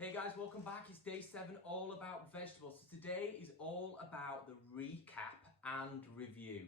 Hey guys, welcome back. It's day 7, all about vegetables. So today is all about the recap and review.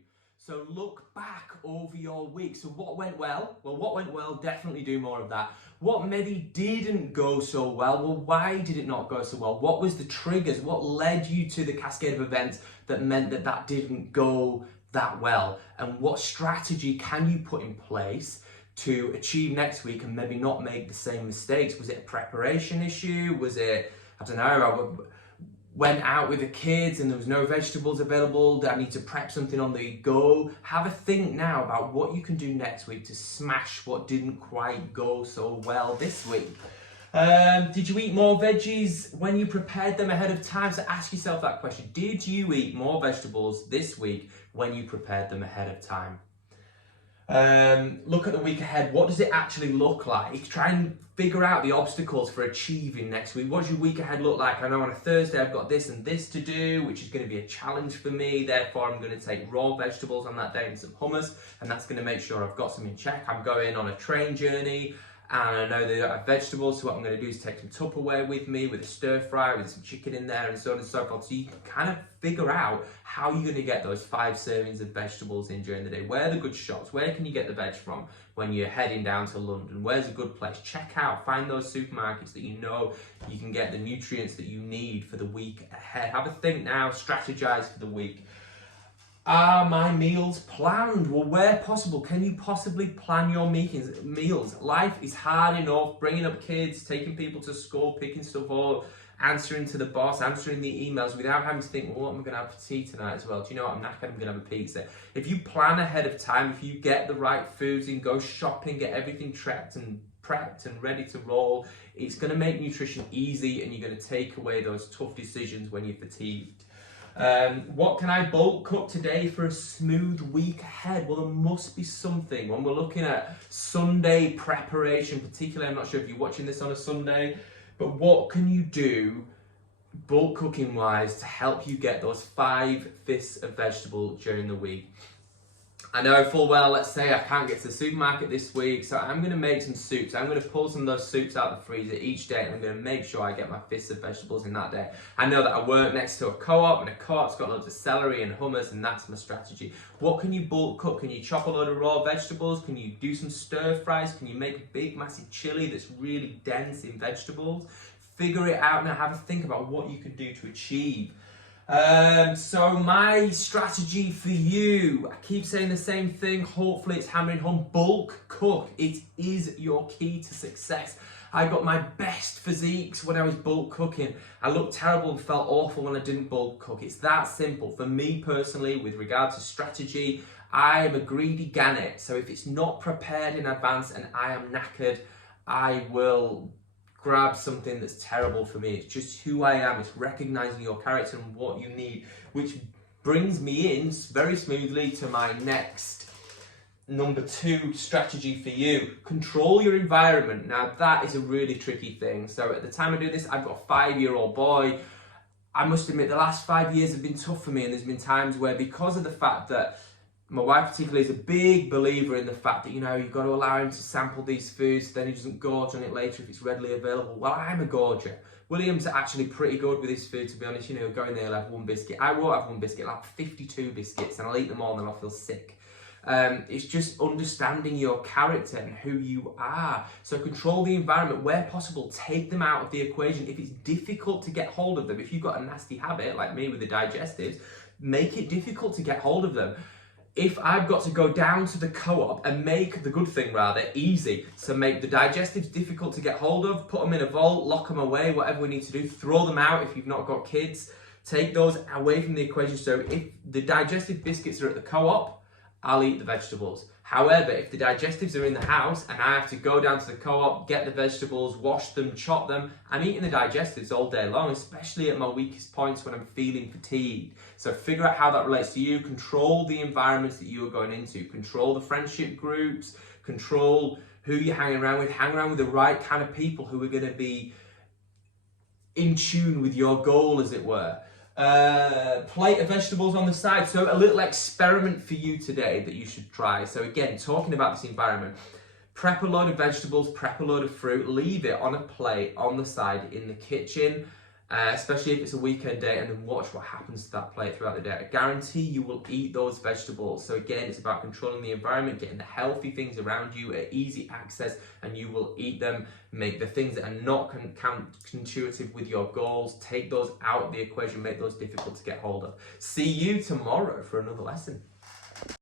So look back over your week. So what went well? Well, what went well, definitely do more of that. What maybe didn't go so well? Why did it not go so well? What was the triggers? What led you to the cascade of events that meant that that didn't go that well? And what strategy can you put in place to achieve next week and maybe not make the same mistakes? Was it a preparation issue? Was it, I don't know, I went out with the kids and there was no vegetables available? Did I need to prep something on the go? Have a think now about what you can do next week to smash what didn't quite go so well this week. Did you eat more veggies when you prepared them ahead of time? So ask yourself that question. Did you eat more vegetables this week when you prepared them ahead of time? Look at the week ahead. What does it actually look like? Try and figure out the obstacles for achieving next week. What does your week ahead look like? I know on a Thursday I've got this and this to do, which is going to be a challenge for me. Therefore, I'm going to take raw vegetables on that day and some hummus, and that's going to make sure I've got some in check. I'm going on a train journey, and I know they don't have vegetables, so what I'm going to do is take some Tupperware with me with a stir fry with some chicken in there and so on and so forth. So you can kind of figure out how you're going to get those 5 servings of vegetables in during the day. Where are the good shops? Where can you get the veg from when you're heading down to London? Where's a good place? Check out, find those supermarkets that you know you can get the nutrients that you need for the week ahead. Have a think now, strategize for the week. Are my meals planned? Well, where possible, can you possibly plan your meals? Life is hard enough, bringing up kids, taking people to school, picking stuff up, answering to the boss, answering the emails without having to think, well, what am I going to have for tea tonight as well? Do you know what? I'm knackered, I'm going to have a pizza. If you plan ahead of time, if you get the right foods in, go shopping, get everything prepped and ready to roll, it's going to make nutrition easy and you're going to take away those tough decisions when you're fatigued. What can I bulk cook today for a smooth week ahead? Well, there must be something. When we're looking at Sunday preparation, particularly, I'm not sure if you're watching this on a Sunday, but what can you do bulk cooking wise to help you get those 5 fists of vegetable during the week? I know full well, let's say I can't get to the supermarket this week, so I'm going to make some soups. I'm going to pull some of those soups out of the freezer each day, and I'm going to make sure I get my fists of vegetables in that day. I know that I work next to a co-op, and a co-op's got loads of celery and hummus, and that's my strategy. What can you bulk cook? Can you chop a load of raw vegetables? Can you do some stir fries? Can you make a big massive chili that's really dense in vegetables? Figure it out and have a think about what you can do to achieve. So my strategy for you, I keep saying the same thing, hopefully it's hammering home, bulk cook. It is your key to success. I got my best physiques when I was bulk cooking. I looked terrible and felt awful when I didn't bulk cook. It's that simple. For me personally, with regard to strategy, I am a greedy gannet. So if it's not prepared in advance and I am knackered, I will grab something that's terrible for me. It's just who I am. It's recognizing your character and what you need, which brings me in very smoothly to my next number 2 strategy for you. Control your environment. Now that is a really tricky thing. So at the time I do this, I've got a 5-year-old boy. I must admit the last 5 years have been tough for me, and there's been times where, because of the fact that my wife particularly is a big believer in the fact that, you know, you've got to allow him to sample these foods, then he doesn't gorge on it later if it's readily available. Well, I'm a gorger. William's actually pretty good with his food, to be honest. You know, go in there, he'll have 1 biscuit. I won't have 1 biscuit, I'll have 52 biscuits, and I'll eat them all and then I'll feel sick. It's just understanding your character and who you are. So control the environment where possible. Take them out of the equation. If it's difficult to get hold of them, if you've got a nasty habit like me with the digestives, make it difficult to get hold of them. If I've got to go down to the co-op and make the good thing rather easy, so make the digestives difficult to get hold of, put them in a vault, lock them away, whatever we need to do, throw them out if you've not got kids, take those away from the equation. So if the digestive biscuits are at the co-op, I'll eat the vegetables. However, if the digestives are in the house and I have to go down to the co-op, get the vegetables, wash them, chop them, I'm eating the digestives all day long, especially at my weakest points when I'm feeling fatigued. So figure out how that relates to you. Control the environments that you are going into. Control the friendship groups. Control who you're hanging around with. Hang around with the right kind of people who are going to be in tune with your goal, as it were. Plate of vegetables on the side. So a little experiment for you today that you should try. So again, talking about this environment, Prep a load of vegetables, prep a load of fruit, leave it on a plate on the side in the kitchen, especially if it's a weekend day, and then watch what happens to that plate throughout the day. I guarantee you will eat those vegetables. So again, it's about controlling the environment, getting the healthy things around you at easy access, and you will eat them. Make the things that are not counterintuitive with your goals, take those out of the equation, make those difficult to get hold of. See you tomorrow for another lesson.